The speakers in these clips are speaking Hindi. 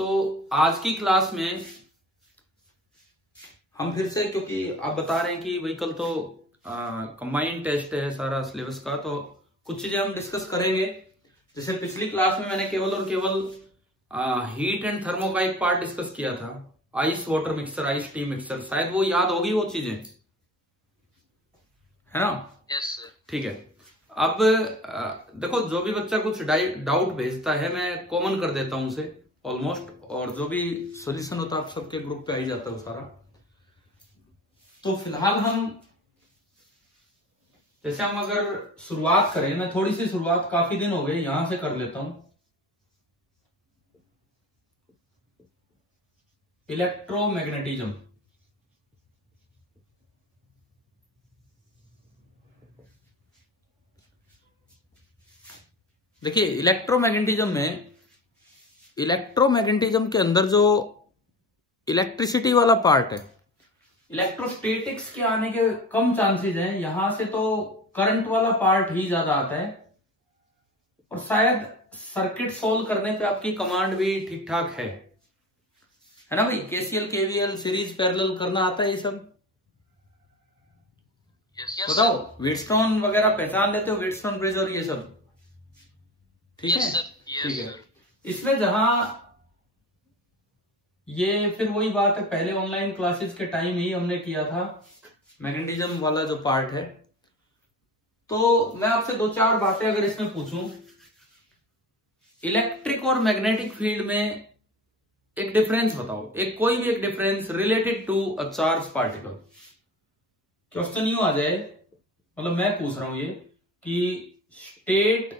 तो आज की क्लास में हम फिर से, क्योंकि आप बता रहे हैं कि वही कल तो कंबाइंड टेस्ट है सारा सिलेबस का, तो कुछ चीजें हम डिस्कस करेंगे। जैसे पिछली क्लास में मैंने केवल और केवल हीट एंड थर्मो का एक पार्ट डिस्कस किया था, ice water mixture, ice tea mixture, शायद वो याद होगी वो चीजें, है ना? Yes sir. ठीक है। अब देखो, जो भी बच्चा कुछ डाउट भेजता है मैं कॉमन कर देता हूं उसे ऑलमोस्ट, और जो भी सॉल्यूशन होता है आप सबके ग्रुप पे आ ही जाता है सारा। तो फिलहाल जैसे हम अगर शुरुआत करें, मैं थोड़ी सी शुरुआत, काफी दिन हो गए, यहां से कर लेता हूं। इलेक्ट्रोमैग्नेटिज्म, देखिए इलेक्ट्रोमैग्नेटिज्म के अंदर जो इलेक्ट्रिसिटी वाला पार्ट है, इलेक्ट्रोस्टैटिक्स के आने के कम चांसेस हैं, यहां से तो करंट वाला पार्ट ही ज्यादा आता है। और शायद सर्किट सोल्व करने पे आपकी कमांड भी ठीक ठाक है ना भाई? केसीएल, केवीएल, सीरीज, पैरेलल करना आता है ये सब? बताओ, व्हीटस्टोन वगैरह पहचान लेते हो? व्हीटस्टोन ब्रिज और ये सब ठीक है? ठीक है। इसमें जहां ये फिर वही बात है, पहले ऑनलाइन क्लासेस के टाइम ही हमने किया था मैग्नेटिज्म वाला जो पार्ट है। तो मैं आपसे दो चार बातें अगर इसमें पूछूं, इलेक्ट्रिक और मैग्नेटिक फील्ड में एक डिफरेंस बताओ, कोई भी एक difference related to a charge particle. Question यूं आ जाए, मतलब मैं पूछ रहा हूं ये कि state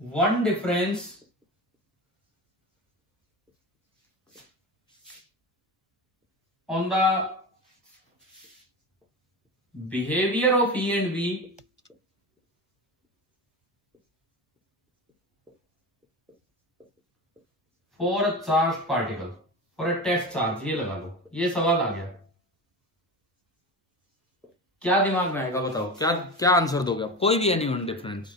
one difference on the behavior of E and B for a charged particle, for a test charge, ये लगा लो, ये सवाल आ गया। क्या दिमाग में आएगा बताओ, क्या आंसर दोगे आप? कोई भी एनी वन डिफरेंस।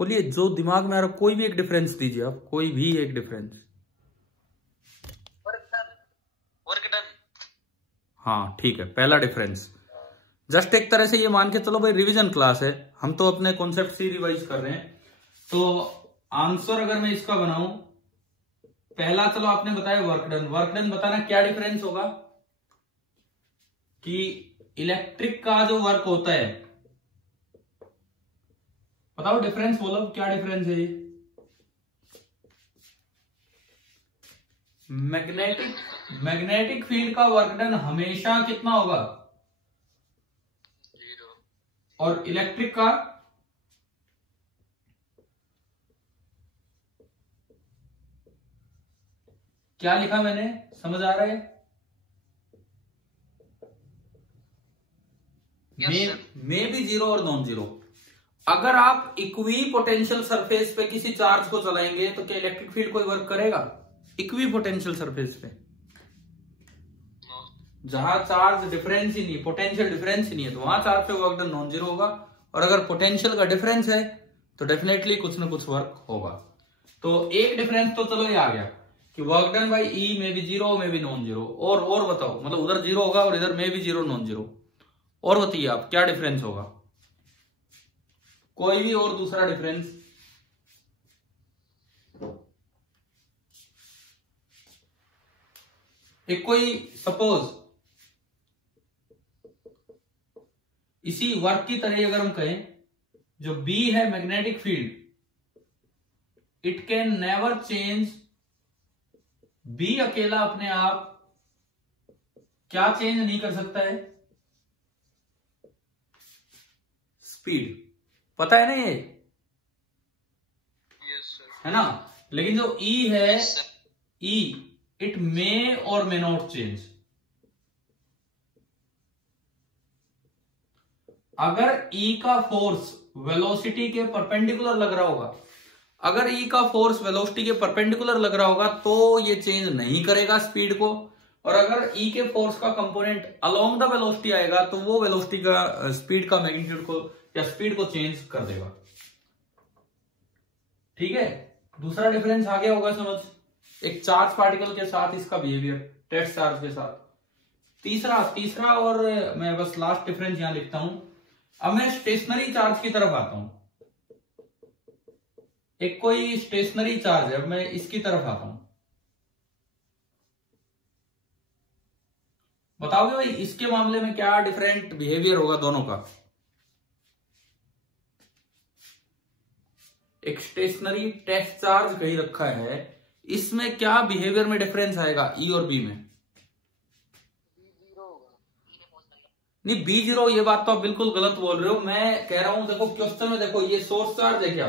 बोलिए, जो दिमाग में आ रहा, कोई भी एक डिफरेंस दीजिए आप, कोई भी एक डिफरेंस। Work done. हाँ ठीक है, पहला डिफरेंस। जस्ट एक तरह से ये मान के चलो भाई, रिवीजन क्लास है, हम तो अपने कॉन्सेप्ट से रिवाइज कर रहे हैं। तो आंसर अगर मैं इसका बनाऊं, पहला चलो आपने बताया वर्क डन। वर्क डन बताना क्या डिफरेंस होगा कि इलेक्ट्रिक का जो वर्क होता है, बताओ डिफरेंस बोलो, क्या डिफरेंस है ये? मैग्नेटिक फील्ड का वर्क डन हमेशा कितना होगा? 0। और इलेक्ट्रिक का? क्या लिखा मैंने, समझ आ रहा है? मे भी 0 और नॉन 0। अगर आप इक्वी पोटेंशियल सरफेस पे किसी चार्ज को चलाएंगे तो क्या इलेक्ट्रिक फील्ड कोई वर्क करेगा? इक्वी पोटेंशियल सरफेस पे, जहां चार्ज डिफरेंस ही नहीं, पोटेंशियल डिफरेंस ही नहीं है, तो वहां चार्ज पे वर्क डन नॉन 0 होगा। और अगर पोटेंशियल का डिफरेंस है तो डेफिनेटली कुछ ना कुछ वर्क होगा। तो एक डिफरेंस तो चलो ये आ गया कि वर्क डन बाई ई में भी 0, में भी नॉन 0। और बताओ, मतलब उधर 0 होगा और इधर में भी 0 नॉन 0। और बताइए आप क्या डिफरेंस होगा? कोई भी और दूसरा डिफरेंस? एक कोई सपोज इसी वर्क की तरह अगर हम कहें, जो B है magnetic field, it can never change. B अकेला अपने आप क्या चेंज नहीं कर सकता है? स्पीड। पता है ना ये? Yes sir. है ना? लेकिन जो E है, E इट मे और मे नॉट चेंज। अगर E का फोर्स वेलोसिटी के परपेंडिकुलर लग रहा होगा, अगर E का फोर्स वेलोसिटी के परपेंडिकुलर लग रहा होगा तो ये चेंज नहीं करेगा स्पीड को। और अगर ई के फोर्स का कंपोनेंट अलोंग द वेलोसिटी आएगा तो वो वेलोसिटी का स्पीड का मैग्नीट्यूड को या स्पीड को चेंज कर देगा। ठीक है, दूसरा डिफरेंस आ गया होगा समझ, एक चार्ज पार्टिकल के साथ इसका बिहेवियर टेस्ट चार्ज के साथ। तीसरा और मैं बस लास्ट डिफरेंस यहां लिखता हूं। अब मैं स्टेशनरी चार्ज की तरफ आता हूं। एक कोई स्टेशनरी चार्ज है, अब मैं इसकी तरफ आता हूं। बताओगे भाई इसके मामले में क्या डिफरेंट बिहेवियर होगा दोनों का। एक स्टेशनरी टेस्ट चार्ज कहीं रखा है, इसमें क्या बिहेवियर में डिफरेंस आएगा ई और बी में। नहीं B0, ये बात तो आप बिल्कुल गलत बोल रहे हो। मैं कह रहा हूं देखो क्वेश्चन में देखो ये सोर्स चार्ज है क्या,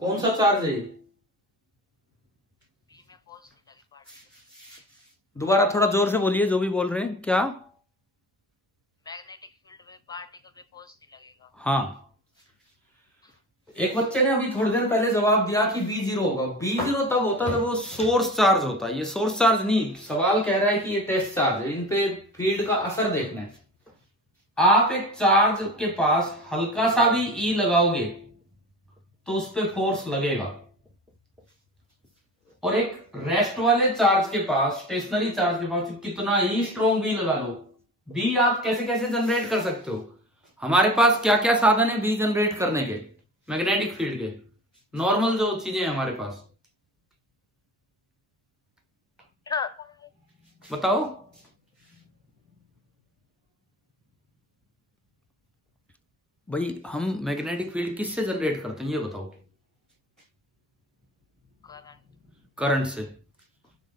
कौन सा चार्ज है। दोबारा थोड़ा जोर से बोलिए जो भी बोल रहे हैं। क्या मैग्नेटिक फील्ड में पार्टिकल पे फोर्स नहीं लगेगा। हाँ, एक बच्चे ने अभी थोड़ी देर पहले जवाब दिया कि B0 होगा। B0 तब होता जब वो सोर्स चार्ज होता। ये सोर्स चार्ज नहीं, सवाल कह रहा है कि ये टेस्ट चार्ज है, इन पे फील्ड का असर देखना है। आप एक चार्ज के पास हल्का सा भी ई लगाओगे तो उस पे फोर्स लगेगा, और एक रेस्ट वाले चार्ज के पास, स्टेशनरी चार्ज के पास कितना ही स्ट्रॉन्ग बी लगा लो, बी आप कैसे कैसे जनरेट कर सकते हो। हमारे पास क्या क्या साधन है बी जनरेट करने के, मैग्नेटिक फील्ड के, नॉर्मल जो चीजें हैं हमारे पास, बताओ। भाई हम मैग्नेटिक फील्ड किससे जनरेट करते हैं ये बताओ। करंट से।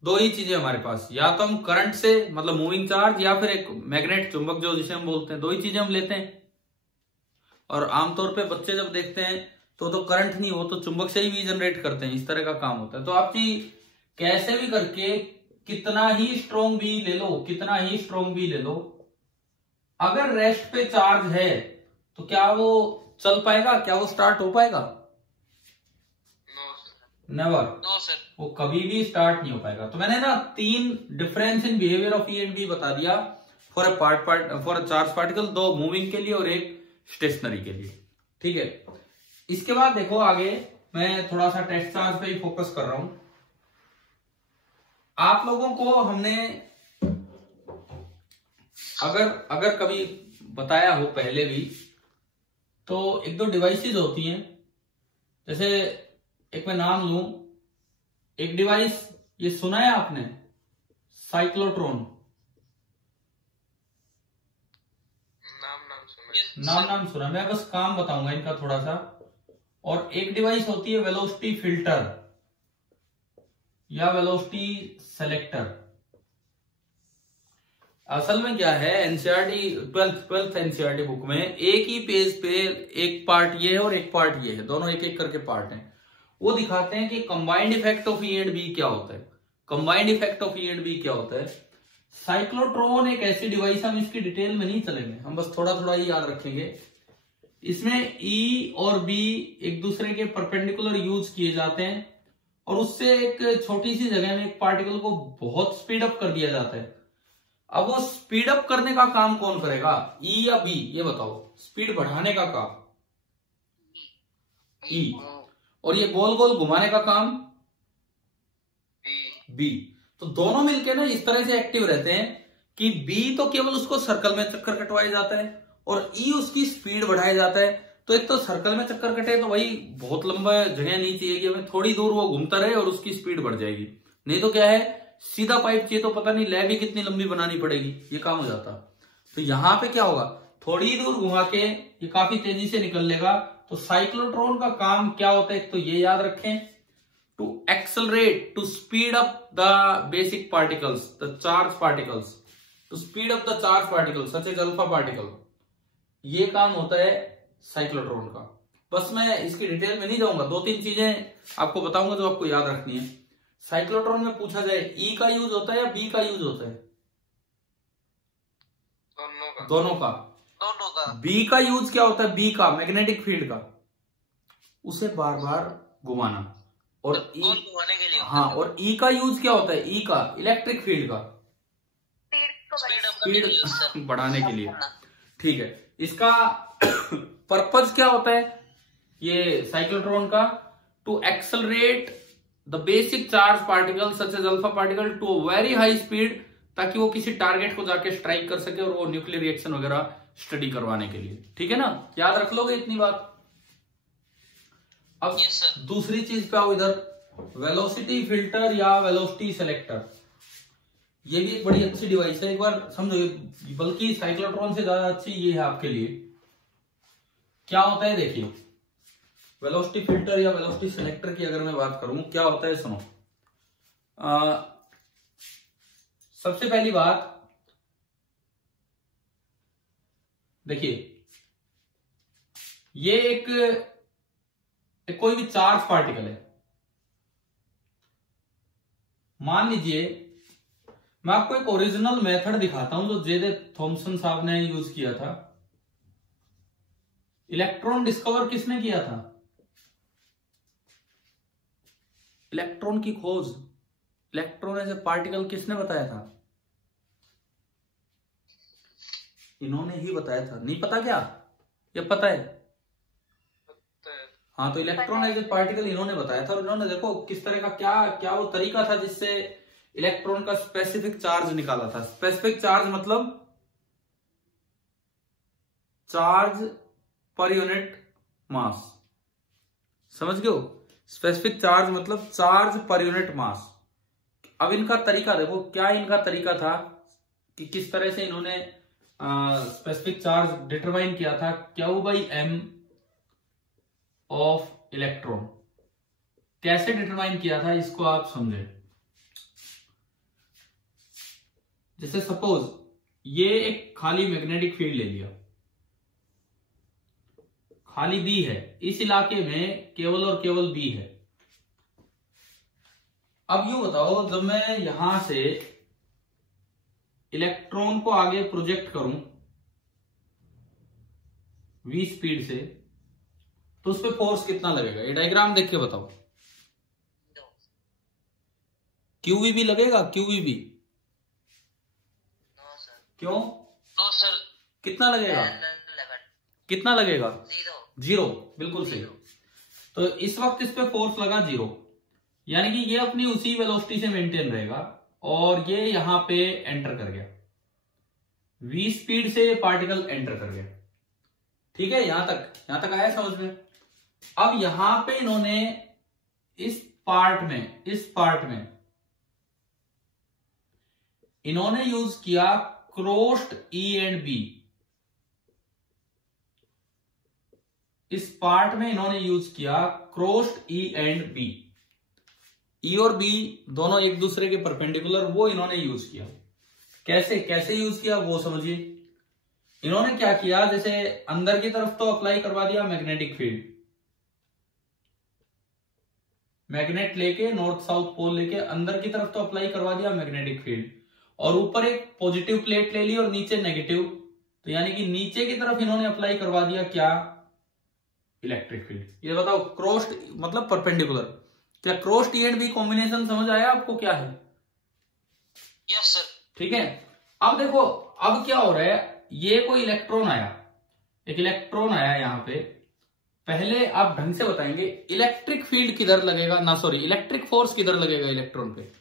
दो ही चीजें हमारे पास, या तो हम करंट से मतलब मूविंग चार्ज, या फिर एक मैग्नेट चुंबक जो जिसे हम बोलते हैं, दो ही चीजें हम लेते हैं। और आमतौर पे बच्चे जब देखते हैं तो करंट नहीं हो तो चुंबक से ही भी जनरेट करते हैं, इस तरह का काम होता है। तो आप जी कैसे भी करके कितना ही स्ट्रॉन्ग बी ले लो, कितना ही स्ट्रॉन्ग बी ले लो, अगर रेस्ट पे चार्ज है तो क्या वो चल पाएगा, क्या वो स्टार्ट हो पाएगा। नेवर, नो सर, वो कभी भी स्टार्ट नहीं हो पाएगा। तो मैंने ना 3 difference in behaviour of E and B बता दिया for a charge particle, 2 moving के लिए और एक स्टेशनरी के लिए। ठीक है, इसके बाद देखो आगे मैं थोड़ा सा टेस्ट चार्ज पे ही फोकस कर रहा हूं। आप लोगों को हमने अगर कभी बताया हो पहले भी, तो 1-2 डिवाइसेस होती हैं। जैसे एक मैं नाम लूं, एक डिवाइस ये सुना है आपने, साइक्लोट्रॉन। नाम सुना, मैं बस काम बताऊंगा इनका थोड़ा सा। और एक डिवाइस होती है वेलोसिटी फिल्टर या वेलोसिटी सेलेक्टर। असल में क्या है, एनसीईआरटी 12th एनसीईआरटी बुक में एक ही पेज पे एक पार्ट ये है और एक पार्ट ये है, दोनों एक एक करके पार्ट हैं। वो दिखाते हैं कि combined effect of E and B क्या होता है। Combined effect of E and B क्या होता है। साइक्लोट्रॉन एक ऐसी डिवाइस, हम इसकी डिटेल में नहीं चलेंगे, हम बस थोड़ा थोड़ा ही याद रखेंगे। इसमें ई और बी एक दूसरे के परपेंडिकुलर यूज किए जाते हैं, और उससे एक छोटी सी जगह में एक पार्टिकल को बहुत स्पीड अप कर दिया जाता है। अब वो स्पीड अप करने का काम कौन करेगा, ई या बी, ये बताओ। स्पीड बढ़ाने का काम ई, और ये गोल गोल घुमाने का काम बी। तो दोनों मिलके ना इस तरह से एक्टिव रहते हैं कि बी तो केवल उसको सर्कल में चक्कर कटवाया जाता है और ई उसकी स्पीड बढ़ाया जाता है। तो एक तो सर्कल में चक्कर कटे तो वही बहुत लंबा जगह नहीं चाहिए कि हमें थोड़ी दूर वो घूमता रहे और उसकी स्पीड बढ़ जाएगी। नहीं तो क्या है, सीधा पाइप चाहिए तो पता नहीं लैब ही कितनी लंबी बनानी पड़ेगी, ये काम हो जाता। तो यहां पे क्या होगा, थोड़ी दूर घुमा के ये काफी तेजी से निकल लेगा। तो साइक्लोट्रॉन का काम क्या होता है, एक तो ये याद रखें, to accelerate, to speed up the basic particles, the charge particles, to speed up the charge particles such as alpha particle. ये काम होता है साइक्लोट्रॉन का। बस मैं इसकी डिटेल में नहीं जाऊंगा, 2-3 चीजें आपको बताऊंगा जो आपको याद रखनी है। साइक्लोट्रॉन में पूछा जाए ई का यूज होता है या बी का यूज होता है, दोनों का। बी का यूज क्या होता है, बी का मैग्नेटिक फील्ड का, उसे बार बार घुमाना। और ई, हाँ, और ई का यूज क्या होता है, ई का इलेक्ट्रिक फील्ड का। स्पीड बढ़ाने के लिए। ठीक है, इसका पर्पज क्या होता है ये साइक्लोट्रॉन का? To accelerate the basic charge particle such as alpha particle to a very high speed, ताकि वो किसी टारगेट को जाके स्ट्राइक कर सके और वो न्यूक्लियर रिएक्शन वगैरह स्टडी करवाने के लिए। ठीक है ना, याद रख लोगे इतनी बात। अब दूसरी चीज पे आओ इधर, वेलोसिटी फिल्टर या वेलोसिटी सेलेक्टर। ये भी एक बड़ी अच्छी डिवाइस है, एक बार समझो, बल्कि साइक्लोट्रॉन से ज्यादा अच्छी ये है आपके लिए। क्या होता है देखिए, वेलोसिटी फिल्टर या वेलोसिटी सेलेक्टर की अगर मैं बात करूं, क्या होता है सुनो। सबसे पहली बात देखिए, ये एक कोई भी चार्ज पार्टिकल है। मान लीजिए मैं आपको एक ओरिजिनल मेथड दिखाता हूं जो जे थॉमसन साहब ने यूज किया था। इलेक्ट्रॉन डिस्कवर किसने किया था? इलेक्ट्रॉन की खोज, इलेक्ट्रॉन एज ए पार्टिकल किसने बताया था? इन्होंने ही बताया था। नहीं पता क्या? ये पता है? हाँ, तो इलेक्ट्रॉन एज ए पार्टिकल इन्होंने बताया था। और इन्होंने देखो किस तरह का क्या वो तरीका था जिससे इलेक्ट्रॉन का स्पेसिफिक चार्ज निकाला था। स्पेसिफिक चार्ज मतलब चार्ज पर यूनिट मास, समझ गए हो? स्पेसिफिक चार्ज मतलब चार्ज पर यूनिट मास। अब इनका तरीका देखो, क्या इनका तरीका था कि किस तरह से इन्होंने स्पेसिफिक चार्ज डिटरमाइन किया था। Q/m ऑफ इलेक्ट्रॉन कैसे डिटरमाइन किया था, इसको आप समझे। जैसे सपोज ये एक खाली मैग्नेटिक फील्ड ले लिया, खाली बी है, इस इलाके में केवल और केवल बी है। अब यूं बताओ, जब मैं यहां से इलेक्ट्रॉन को आगे प्रोजेक्ट करूं v स्पीड से, तो उस पर फोर्स कितना लगेगा? ये डायग्राम देख के बताओ। QV भी लगेगा, QV भी। क्यों? No sir. कितना लगेगा? कितना लगेगा? 0। बिल्कुल सही। तो इस वक्त इस पे फोर्स लगा 0, यानी कि ये अपनी उसी वेलोसिटी से मेंटेन रहेगा और ये यहां पे एंटर कर गया, v स्पीड से ये पार्टिकल एंटर कर गया। ठीक है, यहां तक आया समझ में? अब यहां पे इन्होंने इस पार्ट में इन्होंने यूज किया क्रॉस्ड E एंड B। इस पार्ट में इन्होंने यूज किया crossed E and B। E और B दोनों एक दूसरे के परपेंडिकुलर, वो इन्होंने यूज किया। कैसे यूज किया वो समझिए। इन्होंने क्या किया, जैसे अंदर की तरफ तो अप्लाई करवा दिया मैग्नेटिक फील्ड, मैग्नेट लेके नॉर्थ साउथ पोल लेके अंदर की तरफ तो अप्लाई करवा दिया मैग्नेटिक फील्ड, और ऊपर एक पॉजिटिव प्लेट ले ली और नीचे नेगेटिव। तो यानी कि नीचे की तरफ इन्होंने अप्लाई करवा दिया क्या? Electric field. ये बताओ, क्रॉस्ड मतलब परपेंडिकुलर। क्या crossed E and B combination समझ आया आपको क्या है? Yes sir. ठीक है, अब देखो, अब क्या हो रहा है, ये कोई इलेक्ट्रॉन आया, एक इलेक्ट्रॉन आया यहां पे। पहले आप ढंग से बताएंगे इलेक्ट्रिक फील्ड किधर लगेगा, ना सॉरी, इलेक्ट्रिक फोर्स किधर लगेगा इलेक्ट्रॉन पे?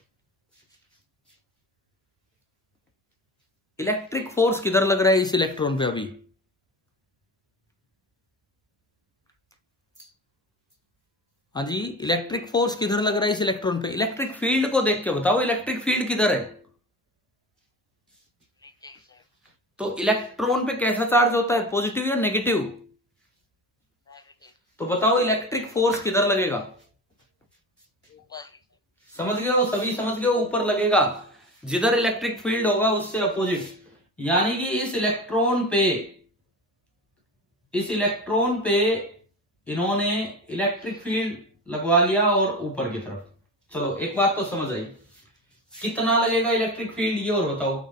इलेक्ट्रिक फोर्स किधर लग रहा है इस इलेक्ट्रॉन पे अभी? हाँ जी, इलेक्ट्रिक फोर्स किधर लग रहा है इस इलेक्ट्रॉन पे? इलेक्ट्रिक फील्ड को देख के बताओ, इलेक्ट्रिक फील्ड किधर है? तो इलेक्ट्रॉन पे कैसा चार्ज होता है, पॉजिटिव या नेगेटिव? तो बताओ इलेक्ट्रिक फोर्स किधर लगेगा? समझ गए हो सभी? समझ गए हो? ऊपर लगेगा, जिधर इलेक्ट्रिक फील्ड होगा उससे अपोजिट। यानी कि इस इलेक्ट्रॉन पे इन्होंने इलेक्ट्रिक फील्ड लगवा लिया और ऊपर की तरफ। चलो एक बात तो समझ आई, कितना लगेगा इलेक्ट्रिक फील्ड ये और बताओ।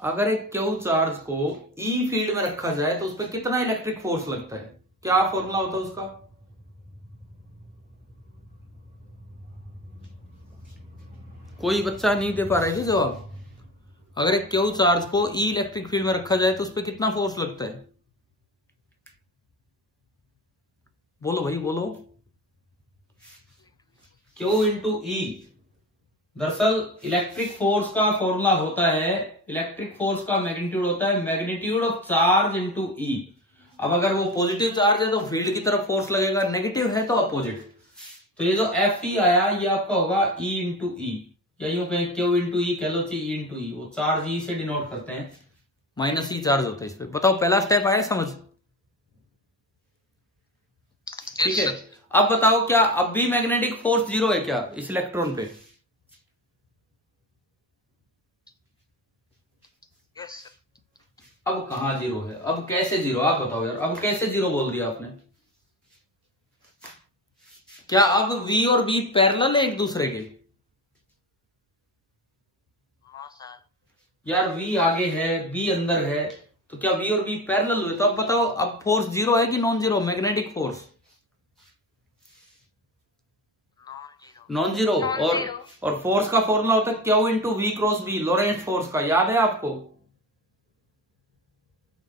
अगर एक क्यू चार्ज को E फील्ड में रखा जाए तो उस पर कितना इलेक्ट्रिक फोर्स लगता है? क्या फॉर्मूला होता है उसका? कोई बच्चा नहीं दे पा रहा है क्या जवाब? अगर एक क्यू चार्ज को ई इलेक्ट्रिक फील्ड में रखा जाए तो उस पर कितना फोर्स लगता है? बोलो भाई बोलो। क्यू इंटू ई। दरअसल इलेक्ट्रिक फोर्स का फॉर्मूला होता है, इलेक्ट्रिक फोर्स का मैग्नीट्यूड होता है मैग्नीट्यूड ऑफ चार्ज इंटू ई। अब अगर वो पॉजिटिव चार्ज है तो फील्ड की तरफ फोर्स लगेगा, नेगेटिव है तो अपोजिट। तो ये जो एफ ई आया ये आपका होगा ई इंटू ई, या यूं कहें क्यू इंटू ई कह लो, चाहिए ई इंटू ई। वो चार्ज ई से डिनोट करते हैं, माइनस ई चार्ज होता है इस पे। बताओ पहला स्टेप आया समझ? ठीक है। अब बताओ क्या अब भी मैग्नेटिक फोर्स जीरो है क्या इस इलेक्ट्रॉन पे? अब कहां जीरो है? अब कैसे जीरो? आप बताओ यार, अब कैसे जीरो बोल दिया आपने? क्या अब V और B पैरेलल है एक दूसरे के? यार V आगे है B अंदर है, तो क्या V और B पैरेलल हुए? तो अब बताओ अब फोर्स जीरो है कि non zero? Magnetic force non zero. और फोर्स का फॉर्मूला होता है Q into we cross B, Lorentz force का, याद है आपको?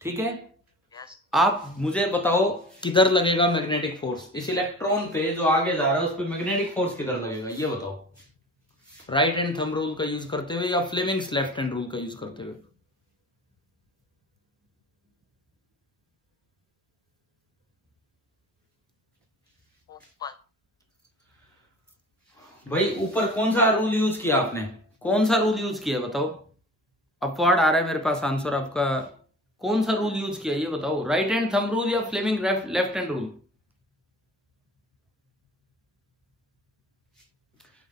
ठीक है। आप मुझे बताओ किधर लगेगा मैग्नेटिक फोर्स? इस इलेक्ट्रॉन पे जो आगे जा रहा है उस पे मैग्नेटिक फोर्स किधर लगेगा ये बताओ, राइट हैंड थंब रूल का यूज करते हुए या फ्लेमिंग्स लेफ्ट हैंड रूल का यूज करते हुए? भाई ऊपर कौन सा रूल यूज किया आपने? कौन सा रूल यूज किया बताओ? अपवर्ड आ रहा है मेरे पास आंसर आपका। कौन सा रूल यूज किया ये बताओ, राइट हैंड थंब रूल या फ्लेमिंग लेफ्ट हैंड रूल?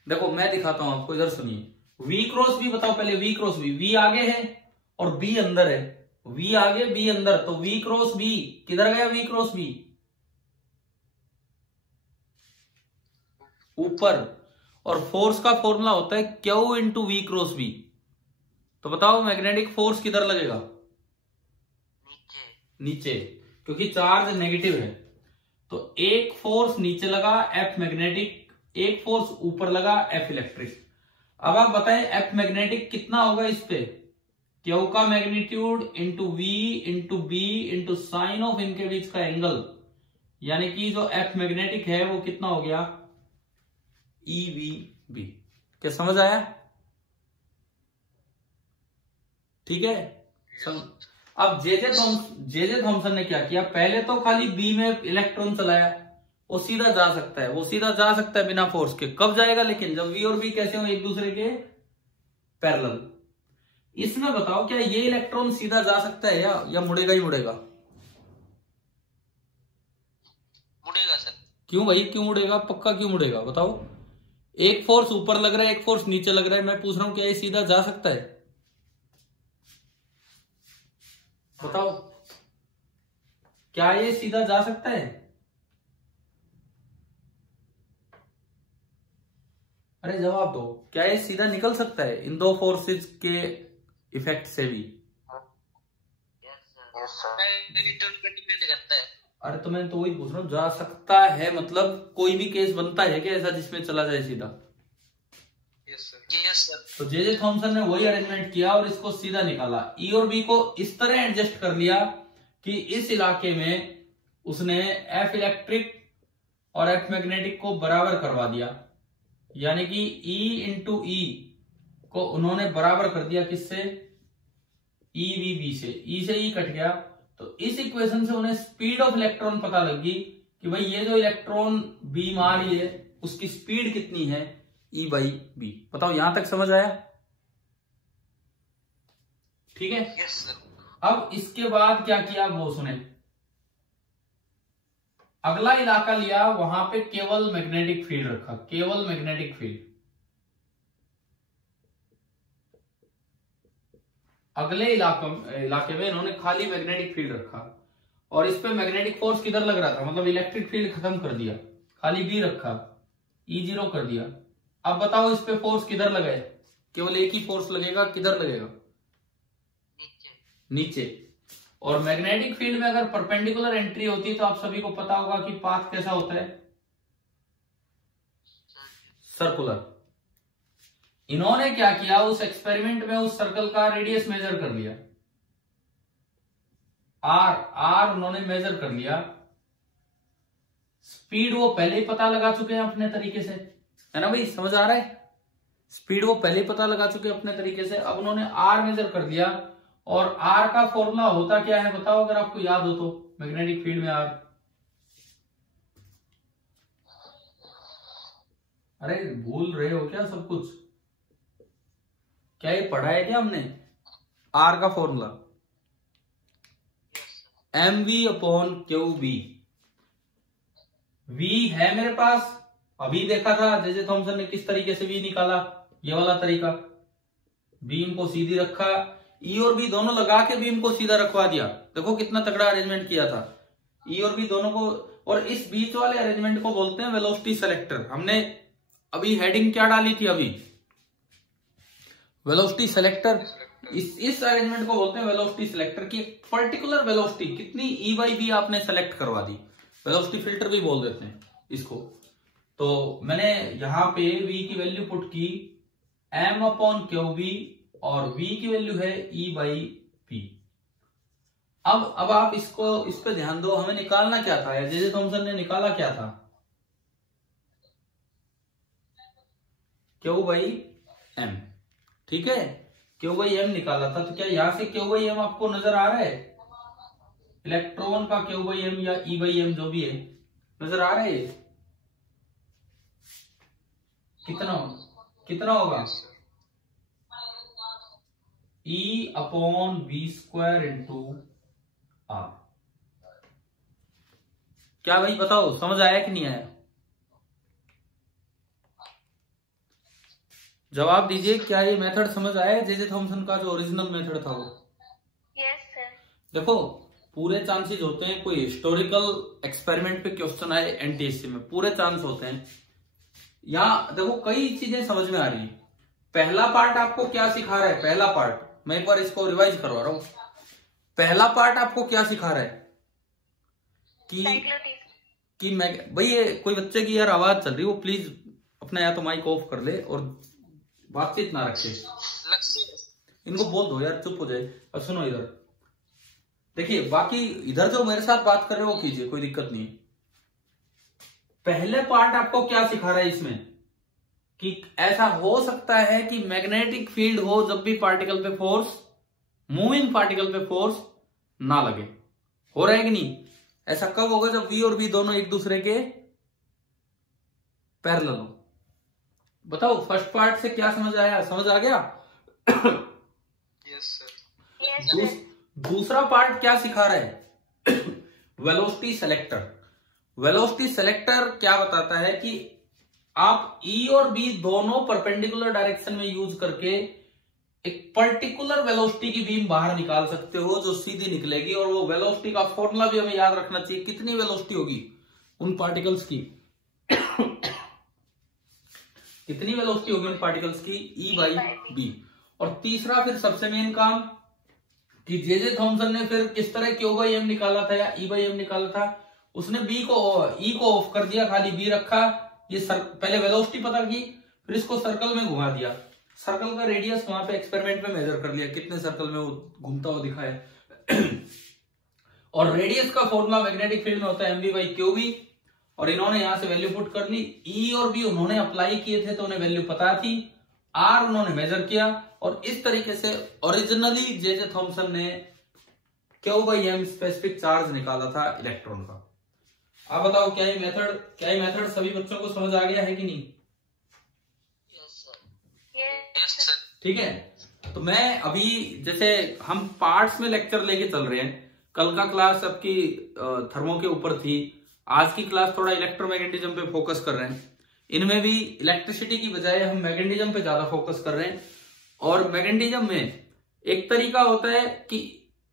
देखो मैं दिखाता हूं आपको, इधर सुनिए। V क्रॉस बी बताओ पहले, V क्रॉस बी। V आगे है और B अंदर है, V आगे B अंदर, तो V क्रॉस B किधर गया? V क्रॉस B ऊपर। और फोर्स का फॉर्मूला होता है Q into we cross B. तो बताओ मैग्नेटिक फोर्स किधर लगेगा? नीचे, क्योंकि चार्ज नेगेटिव है। तो एक फोर्स नीचे लगा F मैग्नेटिक, एक फोर्स ऊपर लगा F इलेक्ट्रिक। अब आप बताएं F मैग्नेटिक कितना होगा इस पे? क्यू का magnitude into V into B into sine of इनके बीच का एंगल, यानी कि जो F मैग्नेटिक है वो कितना हो गया? EVB। क्या समझ आया? ठीक है। अब जे थॉमसन ने क्या किया, पहले तो खाली बी में इलेक्ट्रॉन चलाया, वो सीधा जा सकता है, वो सीधा जा सकता है बिना फोर्स के। कब जाएगा लेकिन? जब वी और बी कैसे हो? एक दूसरे के पैरेलल। इसमें बताओ क्या ये इलेक्ट्रॉन सीधा जा सकता है या मुड़ेगा ही मुड़ेगा? मुड़ेगा सर। क्यों भाई क्यों मुड़ेगा? पक्का क्यों मुड़ेगा बताओ? एक फोर्स ऊपर लग रहा है, एक फोर्स नीचे लग रहा है, मैं पूछ रहा हूं क्या ये सीधा जा सकता है? बताओ क्या ये सीधा जा सकता है? अरे जवाब दो, क्या ये सीधा निकल सकता है इन दो फोर्सेस के इफेक्ट से भी? करता है। अरे तो मैं तो वही पूछ रहा हूँ, जा सकता है मतलब कोई भी केस बनता है क्या ऐसा जिसमें चला जाए सीधा? Yes sir. तो जे थॉमसन ने वही अरेंजमेंट किया और इसको सीधा निकाला। ई और बी को इस तरह एडजस्ट कर लिया कि इस इलाके में उसने एफ इलेक्ट्रिक और एफ मैग्नेटिक को बराबर करवा दिया, यानी कि ई इंटू ई को उन्होंने बराबर कर दिया किससे? EVB से। ई से ई कट गया, तो इस इक्वेशन से उन्हें स्पीड ऑफ इलेक्ट्रॉन पता लगी कि भाई ये जो इलेक्ट्रॉन बी मार रही है उसकी स्पीड कितनी है? E/B। बताओ यहां तक समझ आया? ठीक है। Yes sir. अब इसके बाद क्या किया वो सुने। अगला इलाका लिया, वहां पे केवल मैग्नेटिक फील्ड रखा, केवल मैग्नेटिक फील्ड। अगले इलाके में इन्होंने खाली मैग्नेटिक फील्ड रखा और इस पे मैग्नेटिक फोर्स किधर लग रहा था, मतलब इलेक्ट्रिक फील्ड खत्म कर दिया, खाली बी रखा, E0 कर दिया। अब बताओ इस पे फोर्स किधर लगाए? केवल एक ही फोर्स लगेगा, किधर लगेगा? नीचे। और मैग्नेटिक फील्ड में अगर परपेंडिकुलर एंट्री होती तो आप सभी को पता होगा कि पाथ कैसा होता है? सर्कुलर। इन्होंने क्या किया, उस एक्सपेरिमेंट में उस सर्कल का रेडियस मेजर कर लिया, आर उन्होंने मेजर कर लिया। स्पीड वो पहले ही पता लगा चुके हैं अपने तरीके से, है ना भाई, समझ आ रहा है। स्पीड वो पहले ही पता लगा चुके हैं अपने तरीके से। अब उन्होंने आर मेजर कर दिया, और आर का फॉर्मूला होता क्या है बताओ, अगर आपको याद हो तो, मैग्नेटिक फील्ड में आर। अरे भूल रहे हो क्या सब कुछ, क्या ये पढ़ा है क्या हमने? आर का फॉर्मूला mv/qb। v है मेरे पास, अभी देखा था जे थॉमसन ने किस तरीके से v निकाला, ये वाला तरीका। बीम को सीधी रखा, ई और बी दोनों लगा के बीम को सीधा रखवा दिया। देखो कितना तगड़ा अरेंजमेंट किया था, ई और बी दोनों को। और इस बीच वाले अरेंजमेंट को बोलते हैं वेलोसिटी सेलेक्टर। हमने अभी हेडिंग क्या डाली थी, अभी वेलोसिटी सेलेक्टर। इस अरेंजमेंट को बोलते हैं वेलोसिटी सेलेक्टर की। पर्टिकुलर वेलोसिटी कितनी ई बाई बी आपने सेलेक्ट करवा दी, वेलोसिटी फिल्टर भी बोल देते हैं इसको। तो मैंने यहां पे v की वैल्यू पुट की m/qb, और v की वैल्यू है e/p। अब आप इसको, इस पे ध्यान दो, हमें निकालना क्या था, जे थॉमसन ने निकाला क्या था, q/m, ठीक है, q/m निकाला था। तो क्या यहां से q/m आपको नजर आ रहा है, इलेक्ट्रॉन का q/m या e/m जो भी है, नजर आ रहा है? कितना होगा, E/v² r। क्या भाई बताओ, समझ आया कि नहीं आया? जवाब दीजिए, क्या ये मेथड समझ आया जे थॉमसन का, जो ओरिजिनल मेथड था वो? Yes sir. देखो पूरे चांसेस होते हैं कोई हिस्टोरिकल एक्सपेरिमेंट पे क्वेश्चन आए एनटीएससी में, पूरे चांस होते हैं। यहाँ देखो कई चीजें समझ में आ रही है। पहला पार्ट आपको क्या सिखा रहा है, पहला पार्ट मैं एक बार इसको रिवाइज करवा रहा हूं। पहला पार्ट आपको क्या सिखा रहा है कि मैं, भाई ये कोई बच्चे की यार आवाज चल रही है, वो प्लीज अपना या तो माइक ऑफ कर ले और बातचीत ना रखे। इनको बोल दो यार चुप हो जाए। अब सुनो इधर देखिए, बाकी इधर जो मेरे साथ बात कर रहे हो वो कीजिए, कोई दिक्कत नहीं। पहले पार्ट आपको क्या सिखा रहा है इसमें, कि ऐसा हो सकता है कि मैग्नेटिक फील्ड हो जब भी पार्टिकल पे फोर्स, मूविंग पार्टिकल पे फोर्स ना लगे। हो रहा है कि नहीं? ऐसा कब होगा, जब V और B दोनों एक दूसरे के पैरेलल हो। बताओ फर्स्ट पार्ट से क्या समझ आया, समझ आ गया? Yes sir. दूसरा पार्ट क्या सिखा रहा है, वेलोसिटी सेलेक्टर। वेलोसिटी सेलेक्टर क्या बताता है कि आप E और B दोनों परपेंडिकुलर डायरेक्शन में यूज करके एक पर्टिकुलर वेलोसिटी की बीम बाहर निकाल सकते हो जो सीधी निकलेगी। और वो वेलोसिटी का फॉर्मूला भी हमें याद रखना चाहिए, कितनी वेलोसिटी होगी उन पार्टिकल्स की, कितनी वेलोसिटी होगी उन पार्टिकल्स की, E/b। और तीसरा फिर सबसे मेन काम, कि जे थॉमसन ने फिर किस तरह q/m निकाला था या E/m निकाला था। उसने E को ऑफ कर दिया, खाली B रखा। ये पहले वेलोसिटी पता की, फिर इसको सर्कल में घुमा दिया, सर्कल का रेडियस वहां पे एक्सपेरिमेंट में मेजर कर लिया, कितने सर्कल में वो घूमता हुआ दिखा है। और रेडियस का फॉर्मूला मैग्नेटिक फील्ड में होता है mv/qb। और इन्होंने यहां से वैल्यू पुट कर ली। E और B उन्होंने अप्लाई किए थे तो उन्हें वैल्यू पता थी, R उन्होंने मेजर किया। और इस तरीके से ओरिजिनली जे थॉमसन ने q/m स्पेसिफिक चार्ज निकाला था इलेक्ट्रॉन का। आप बताओ क्या ये मेथड सभी बच्चों को समझ आ गया है कि नहीं? Yes sir. ठीक है, तो मैं अभी जैसे हम पार्ट्स में लेक्चर लेके चल रहे हैं। कल का क्लास आपकी थर्मो के ऊपर थी, आज की क्लास थोड़ा इलेक्ट्रोमैग्नेटिज्म पे फोकस कर रहे हैं। इनमें भी इलेक्ट्रिसिटी की बजाय हम मैग्नेटिज्म पे ज्यादा फोकस कर रहे हैं। और मैग्नेटिज्म में एक तरीका होता है कि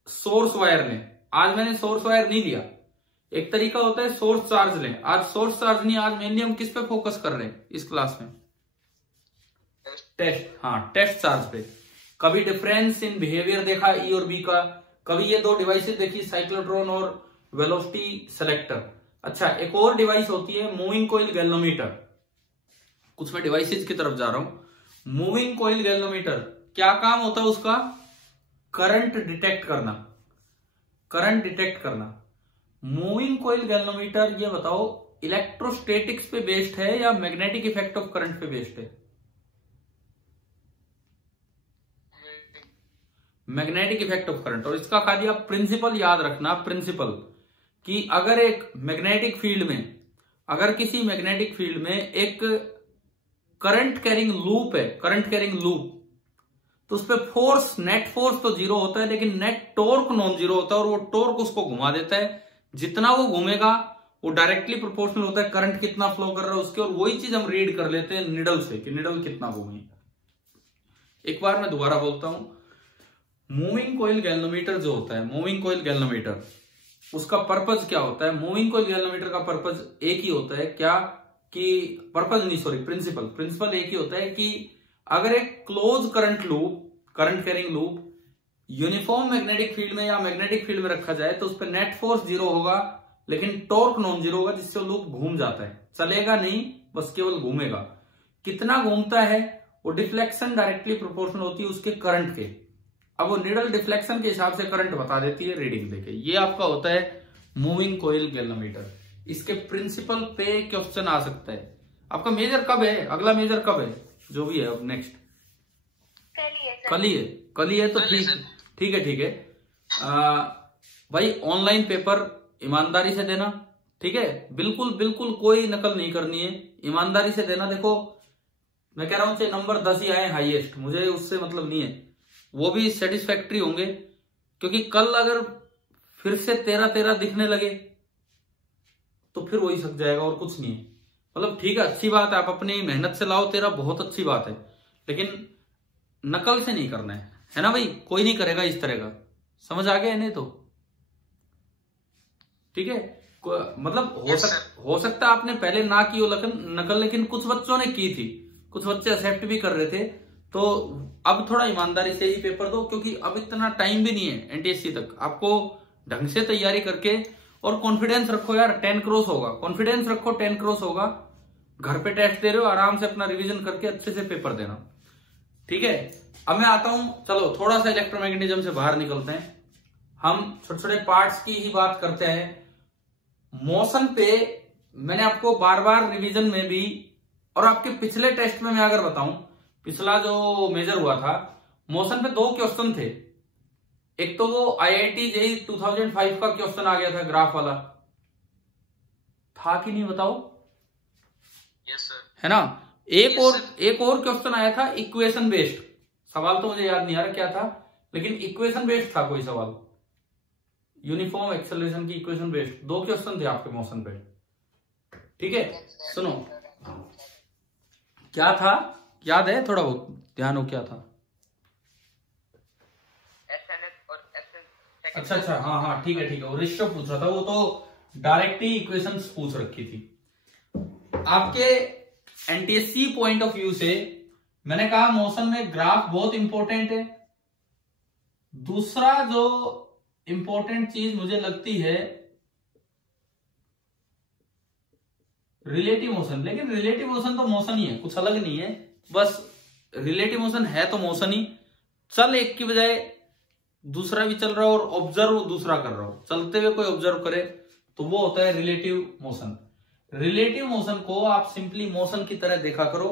सोर्स वायर लें, आज मैंने सोर्स वायर नहीं लिया। एक तरीका होता है सोर्स चार्ज लें, आज सोर्स चार्ज नहीं, आज मेनली हम किस पे फोकस कर रहे हैं इस क्लास में, टेस्ट, हाँ टेस्ट चार्ज पे। कभी डिफरेंस इन बिहेवियर देखा E और B का, कभी ये दो डिवाइसेस देखी, साइक्लोट्रॉन और वेलोसिटी सेलेक्टर। अच्छा एक और डिवाइस होती है मूविंग कोइल गैल्वेनोमीटर। कुछ मैं डिवाइसेस की तरफ जा रहा हूं। मूविंग कॉइल गैल्वेनोमीटर क्या काम होता है उसका? करंट डिटेक्ट करना, करंट डिटेक्ट करना। मूविंग कॉइल गैल्वेनोमीटर ये बताओ इलेक्ट्रोस्टैटिक्स पे बेस्ड है या मैग्नेटिक इफेक्ट ऑफ करंट पे बेस्ड है? Magnetic effect of current. और इसका खाली आप प्रिंसिपल याद रखना, प्रिंसिपल कि अगर एक मैग्नेटिक फील्ड में, अगर किसी मैग्नेटिक फील्ड में एक करंट कैरिंग लूप है, करंट कैरिंग लूप, तो उस पर फोर्स, नेट फोर्स तो जीरो होता है लेकिन नेट टॉर्क नॉन जीरो होता है, और वो टॉर्क उसको घुमा देता है। जितना वो घूमेगा वो डायरेक्टली प्रोपोर्शनल होता है करंट कितना फ्लो कर रहा है उसके, और वही चीज हम रीड कर लेते हैं निडल से कि निडल कितना घूमी। एक बार मैं दोबारा बोलता हूं, मूविंग कॉइल गैल्वेनोमीटर जो होता है, मूविंग कॉइल गैल्वेनोमीटर, उसका पर्पज क्या होता है? मूविंग कॉइल गैल्वेनोमीटर का पर्पज एक ही होता है, क्या कि पर्पज नहीं, सॉरी, प्रिंसिपल एक ही होता है कि अगर एक close current loop, current carrying loop uniform magnetic field में या मैग्नेटिक फील्ड में रखा जाए तो उस पर नेट फोर्स जीरो होगा लेकिन टॉर्क नॉन जीरो होगा, जिससे लूप घूम जाता है, चलेगा नहीं, बस केवल घूमेगा। कितना घूमता है? वो डिफ्लेक्शन डायरेक्टली प्रोपोर्शनल होती है उसके करंट के। अब वो निडल डिफ्लेक्शन के हिसाब से करंट बता देती है रीडिंग देके। ये आपका होता है मूविंग कॉइल गैल्वेनोमीटर। इसके प्रिंसिपल पे क्वेश्चन आ सकता है। आपका मेजर कब है? अगला मेजर कब है? जो भी है अब नेक्स्ट कल ही है तो ठीक है। भाई ऑनलाइन पेपर ईमानदारी से देना, ठीक है? बिल्कुल कोई नकल नहीं करनी है, ईमानदारी से देना। देखो मैं कह रहा हूं चाहे नंबर 10 ही आए हाईएस्ट, मुझे उससे मतलब नहीं है, वो भी सेटिस्फैक्ट्री होंगे, क्योंकि कल अगर फिर से 13 दिखने लगे तो फिर वही सक जाएगा और कुछ नहीं है। मतलब ठीक है, अच्छी बात है, आप अपनी मेहनत से लाओ 13, बहुत अच्छी बात है, लेकिन नकल से नहीं करना है ना भाई? कोई नहीं करेगा इस तरह का, समझ आ गया नहीं तो ठीक है। मतलब हो सकता है आपने पहले ना की हो नकल, लेकिन कुछ बच्चों ने की थी, कुछ बच्चे एक्सेप्ट भी कर रहे थे, तो अब थोड़ा ईमानदारी से ही पेपर दो, क्योंकि अब इतना टाइम भी नहीं है एनटीएससी तक। आपको ढंग से तैयारी करके और कॉन्फिडेंस रखो यार, 10 क्रॉस होगा, कॉन्फिडेंस रखो, 10 क्रॉस होगा। घर पे टेस्ट दे रहे हो, आराम से अपना रिवीजन करके अच्छे से पेपर देना, ठीक है। अब मैं आता हूं, चलो थोड़ा सा इलेक्ट्रोमैग्नेटिज्म से बाहर निकलते हैं, हम छोटे छोटे पार्ट्स की ही बात करते हैं। मोशन पे मैंने आपको बार बार रिवीजन में भी और आपके पिछले टेस्ट में मैं अगर बताऊं, पिछला जो मेजर हुआ था मोशन पे 2 क्वेश्चन थे। एक तो वो आईआईटी जेईई 2005 का क्वेश्चन आ गया था, ग्राफ वाला था कि नहीं बताओ? यस सर, है ना। एक और क्वेश्चन आया था इक्वेशन बेस्ड, सवाल तो मुझे याद नहीं आ रहा क्या था, लेकिन इक्वेशन बेस्ड था कोई सवाल, यूनिफॉर्म एक्सेलरेशन की इक्वेशन बेस्ड। 2 क्वेश्चन थे आपके मोशन पे, ठीक है। सुनो क्या था, याद है? थोड़ा बहुत ध्यान हो, क्या था? एसएनएस और एसएन। अच्छा, हाँ ठीक है, वो रेशियो पूछ रहा था, वो तो डायरेक्ट ही इक्वेशंस पूछ रखी थी। आपके एनटीएससी पॉइंट ऑफ व्यू से मैंने कहा मोशन में ग्राफ बहुत इंपॉर्टेंट है। दूसरा जो इंपॉर्टेंट चीज मुझे लगती है रिलेटिव मोशन, लेकिन रिलेटिव मोशन तो मोशन ही है, कुछ अलग नहीं है, बस रिलेटिव मोशन है तो मोशन ही। चल एक की बजाय दूसरा भी चल रहा हो और ऑब्जर्व दूसरा कर रहा हो, चलते हुए कोई ऑब्जर्व करे तो वो होता है रिलेटिव मोशन। रिलेटिव मोशन को आप सिंपली मोशन की तरह देखा करो।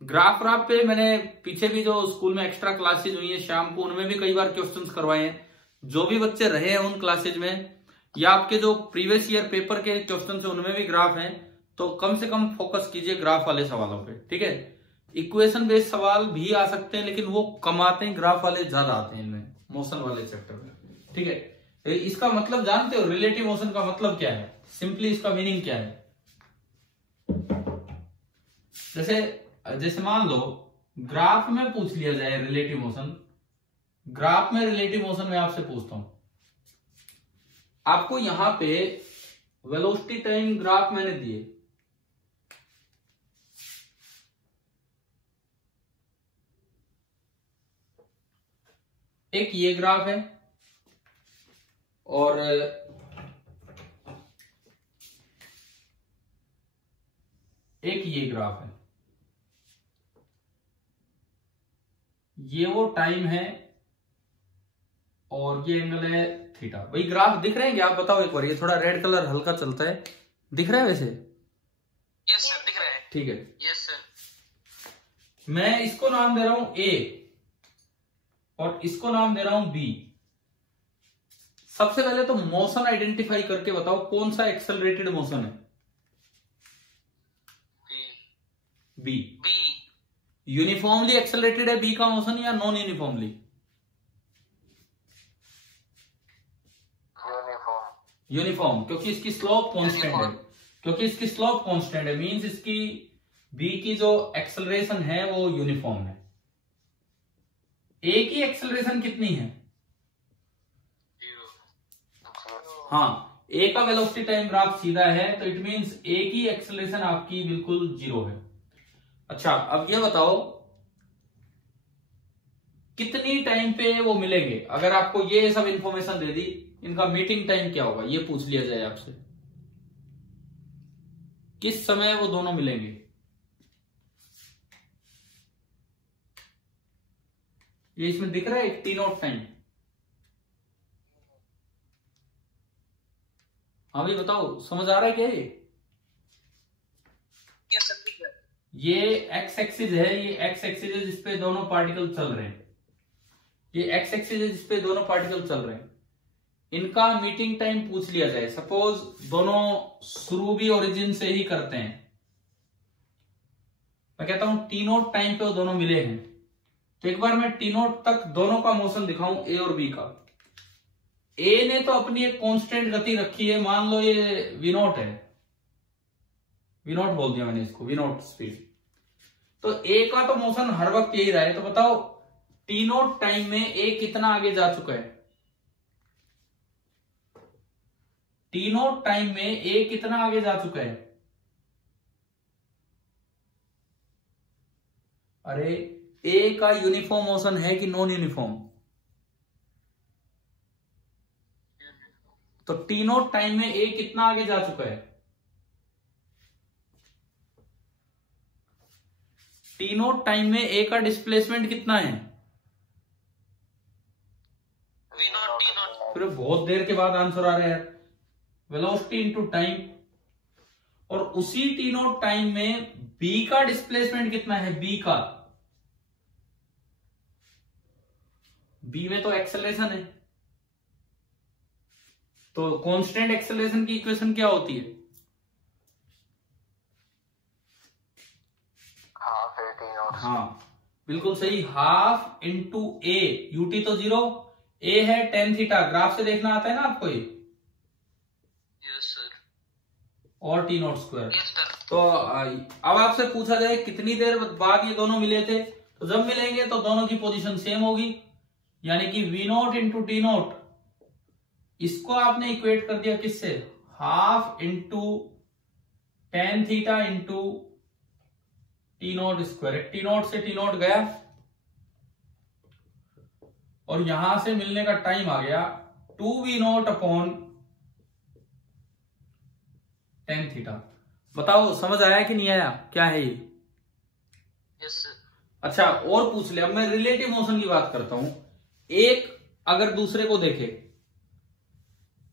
ग्राफ पे मैंने पीछे भी जो स्कूल में एक्स्ट्रा क्लासेज हुई है शाम को, उनमें भी कई बार क्वेश्चंस करवाए हैं। जो भी बच्चे रहे हैं उन क्लासेज में, या आपके जो प्रीवियस ईयर पेपर के क्वेश्चन है उनमें भी ग्राफ हैं, तो कम से कम फोकस कीजिए ग्राफ वाले सवालों पे, ठीक है। इक्वेशन बेस्ड सवाल भी आ सकते हैं लेकिन वो कम आते हैं, ग्राफ वाले ज्यादा आते हैं इनमें, मोशन वाले चैप्टर में, ठीक है। तो इसका मतलब जानते हो रिलेटिव मोशन का मतलब क्या है? सिंपली इसका मीनिंग क्या है? जैसे मान लो ग्राफ में पूछ लिया जाए रिलेटिव मोशन, ग्राफ में रिलेटिव मोशन में आपसे पूछता हूं, आपको यहां पे वेलोसिटी टाइम ग्राफ मैंने दिए, एक ये ग्राफ है और एक ये ग्राफ है, ये वो टाइम है और ये एंगल है थीटा। भाई ग्राफ दिख रहे हैं क्या? आप बताओ एक बार। ये थोड़ा रेड कलर हल्का चलता है, दिख रहा है वैसे? यस सर, दिख रहा है। ठीक है, यस सर। मैं इसको नाम दे रहा हूं ए और इसको नाम दे रहा हूं बी। सबसे पहले तो मोशन आइडेंटिफाई करके बताओ कौन सा एक्सेलरेटेड मोशन है? बी। बी। यूनिफॉर्मली एक्सेलरेटेड है बी का मोशन या नॉन यूनिफॉर्मली? यूनिफॉर्म, क्योंकि इसकी स्लोप कांस्टेंट है। क्योंकि इसकी स्लोप कांस्टेंट है मींस इसकी बी की जो एक्सेलरेशन है वो यूनिफॉर्म है। ए की एक्सेलरेशन कितनी है? हाँ, ए का वेलोसिटी टाइम ग्राफ सीधा है तो इट मींस ए की एक्सेलरेशन आपकी बिल्कुल 0 है। अच्छा, अब ये बताओ कितनी टाइम पे वो मिलेंगे? अगर आपको ये सब इंफॉर्मेशन दे दी, इनका मीटिंग टाइम क्या होगा ये पूछ लिया जाए आपसे, किस समय वो दोनों मिलेंगे? ये इसमें दिख रहा है एक टी नॉट टाइम। हाँ भाई बताओ, समझ आ रहा है क्या ये? यस सर, दिख रहा है। ये एक्स एक्सिस है, ये एक्स एक्सिस है जिसपे दोनों पार्टिकल चल रहे हैं। ये एक्स एक्सिस है जिसपे दोनों पार्टिकल चल रहे हैं। इनका मीटिंग टाइम पूछ लिया जाए, सपोज दोनों शुरू भी ओरिजिन से ही करते हैं। मैं कहता हूं टी नोट टाइम पे वो दोनों मिले हैं, तो एक बार मैं टी नोट तक दोनों का मोशन दिखाऊं ए और बी का। ए ने तो अपनी एक कांस्टेंट गति रखी है, मान लो ये वी नोट है, वी नोट बोल दिया मैंने इसको, वी नोट स्पीड। तो ए का तो मोशन हर वक्त यही रहा है, तो बताओ टी नोट टाइम में ए कितना आगे जा चुका है? टी नोट टाइम में ए कितना आगे जा चुका है? अरे ए का यूनिफॉर्म मोशन है कि नॉन यूनिफॉर्म? तो टी नोट टाइम में ए कितना आगे जा चुका है? टी नोट टाइम में ए का डिस्प्लेसमेंट कितना है? V naught T naught. फिर बहुत देर के बाद आंसर आ रहा है। वेलोसिटी इनटू टाइम, और उसी टी नोट टाइम में बी का डिस्प्लेसमेंट कितना है? बी का, बी में तो एक्सेलरेशन है, तो कांस्टेंट एक्सेलरेशन की इक्वेशन क्या होती है? हाँ बिल्कुल सही, हाफ इंटू ए, यूटी तो 0, ए है टेन थीटा, ग्राफ से देखना आता है ना आपको ये? Yes sir. और T naught square. Yes sir. तो अब आपसे पूछा जाए कितनी देर बाद ये दोनों मिले थे, तो जब मिलेंगे तो दोनों की पोजीशन सेम होगी, यानी कि V naught into T naught, इसको आपने इक्वेट कर दिया किससे? Half into tan theta into T naught square. T naught से टी नोट गया और यहां से मिलने का टाइम आ गया 2v0 अपॉन टेन थीटा। बताओ समझ आया कि नहीं आया, क्या है ये? Yes sir. अच्छा और पूछ ले, अब मैं रिलेटिव मोशन की बात करता हूं। एक अगर दूसरे को देखे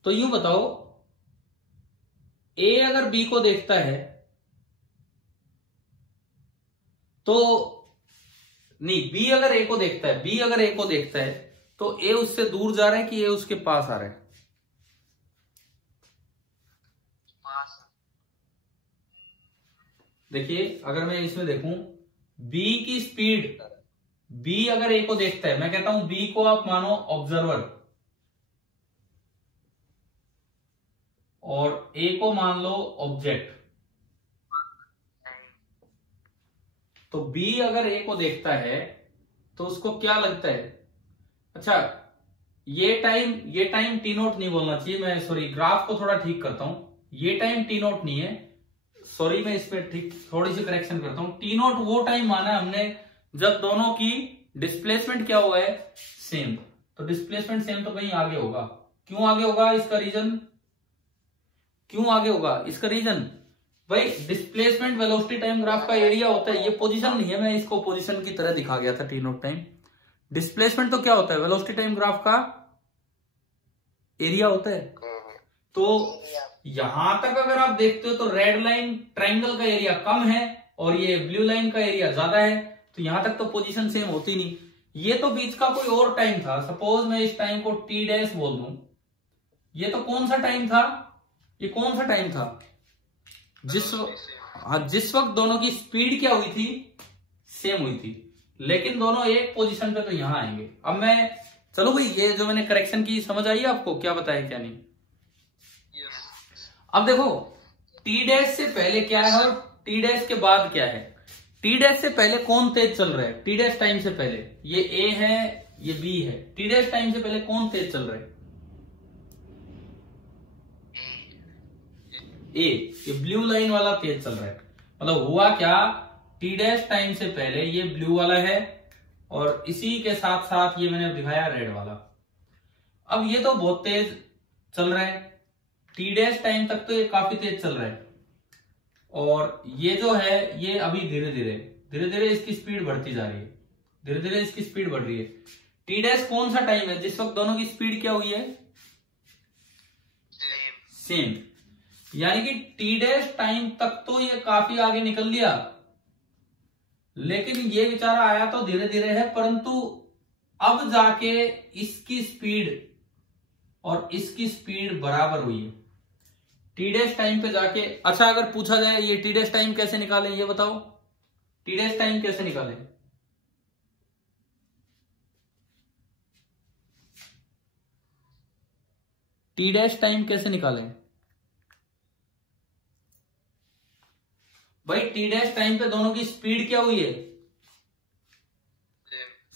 तो यूं बताओ, ए अगर बी को देखता है तो नहीं, बी अगर ए को देखता है, बी अगर ए को देखता है तो ए उससे दूर जा रहा है कि ए उसके पास आ रहा है? पास। देखिए अगर मैं इसमें देखूं, बी की स्पीड, बी अगर ए को देखता है, मैं कहता हूं बी को आप मानो ऑब्जर्वर और ए को मान लो ऑब्जेक्ट। तो बी अगर ए को देखता है तो उसको क्या लगता है? अच्छा ये टाइम टी नोट नहीं बोलना चाहिए, मैं सॉरी ग्राफ को थोड़ा ठीक करता हूं, ये टाइम टी नोट नहीं है, सॉरी मैं इस पे ठीक थोड़ी सी करेक्शन करता हूं। टी नोट वो टाइम माना है हमने जब दोनों की डिस्प्लेसमेंट क्या हुआ है? सेम। तो डिस्प्लेसमेंट सेम तो कहीं आगे होगा। क्यों आगे होगा? इसका रीजन क्यों आगे होगा? इसका रीजन भाई डिस्प्लेसमेंट वेलोसिटी टाइम ग्राफ का एरिया होता है, ये पोजीशन नहीं है, मैं इसको पोजीशन की तरह दिखा गया था टी नोट टाइम। डिस्प्लेसमेंट तो क्या होता है, वेलोसिटी टाइम ग्राफ का एरिया होता है। तो यहां तक अगर आप देखते हो तो रेड लाइन ट्रायंगल का एरिया कम है और ये ब्लू लाइन का एरिया ज्यादा है, तो यहां तक तो पोजीशन सेम होती नहीं। ये तो बीच का कोई और टाइम था, सपोज मैं इस टाइम को टी डैश बोल दूं, ये तो कौन सा टाइम था, ये कौन सा टाइम था, जिस वक्त दोनों की स्पीड क्या हुई थी, सेम हुई थी, लेकिन दोनों एक पोजीशन पे तो यहां आएंगे। अब मैं, चलो भाई ये जो मैंने करेक्शन की समझ आई आपको, क्या बताया क्या नहीं। अब देखो टी डैश से पहले क्या है और टी डैश के बाद क्या है। टी डैश से पहले कौन तेज चल रहा है, टी डैश टाइम से पहले ये ए है, ये बी है, टी डैश टाइम से पहले कौन तेज चल रहा है, ए, ये ब्लू लाइन वाला तेज चल रहा है। मतलब हुआ क्या, टी डैश टाइम से पहले ये ब्लू वाला है और इसी के साथ साथ ये मैंने दिखाया रेड वाला। अब ये तो बहुत तेज चल रहा है, टी डैश टाइम तक तो ये काफी तेज चल रहा है, और ये जो है ये अभी धीरे धीरे इसकी स्पीड बढ़ती जा रही है, धीरे धीरे इसकी स्पीड बढ़ रही है। टी डैश कौन सा टाइम है जिस वक्त दोनों की स्पीड क्या हुई है, सेम। यानी कि टी डैश टाइम तक तो ये काफी आगे निकल लिया, लेकिन ये बेचारा आया तो धीरे धीरे है, परंतु अब जाके इसकी स्पीड और इसकी स्पीड बराबर हुई है टी डैश टाइम पे जाके। अच्छा अगर पूछा जाए ये टी डैश टाइम कैसे निकालें, ये बताओ, टी डैश टाइम कैसे निकालें। टी डैश टाइम कैसे निकालें भाई, टी डैश टाइम पे दोनों की स्पीड क्या हुई है,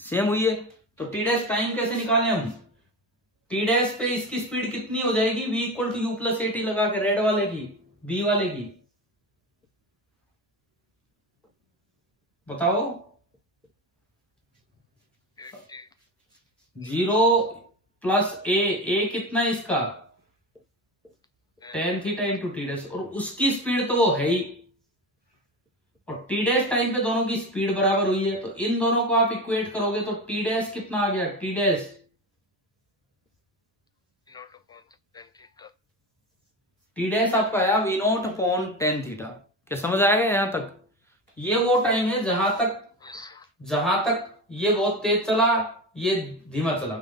सेम हुई है, तो टी डैश टाइम कैसे निकालें हम। टी डैश पे इसकी स्पीड कितनी हो जाएगी, v equal to U plus A T लगा के, रेड वाले की, बी वाले की, बताओ। 0 प्लस ए कितना है इसका, tan theta into T dash, और उसकी स्पीड तो वो है ही, और टी डैश टाइम पे दोनों की स्पीड बराबर हुई है, तो इन दोनों को आप इक्वेट करोगे तो टी डैश कितना आ गया, टी डैश आपका आया V naught upon tan theta. क्या समझ आएगा यहां तक। ये वो टाइम है जहां तक ये बहुत तेज चला, ये धीमा चला,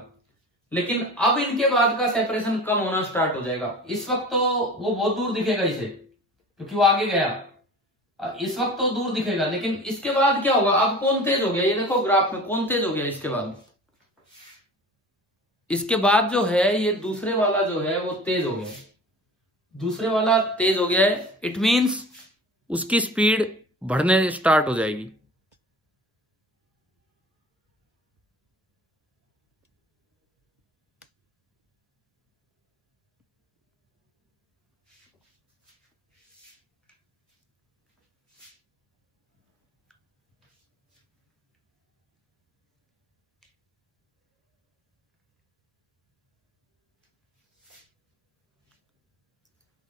लेकिन अब इनके बाद का सेपरेशन कम होना स्टार्ट हो जाएगा। इस वक्त तो वो बहुत दूर दिखेगा इसे, क्योंकि वो आगे गया, इस वक्त तो दूर दिखेगा, लेकिन इसके बाद क्या होगा, अब कौन तेज हो गया, ये देखो ग्राफ में कौन तेज हो गया इसके बाद जो है ये दूसरे वाला जो है वो तेज हो गया, दूसरे वाला तेज हो गया है, इट मींस उसकी स्पीड बढ़ने स्टार्ट हो जाएगी।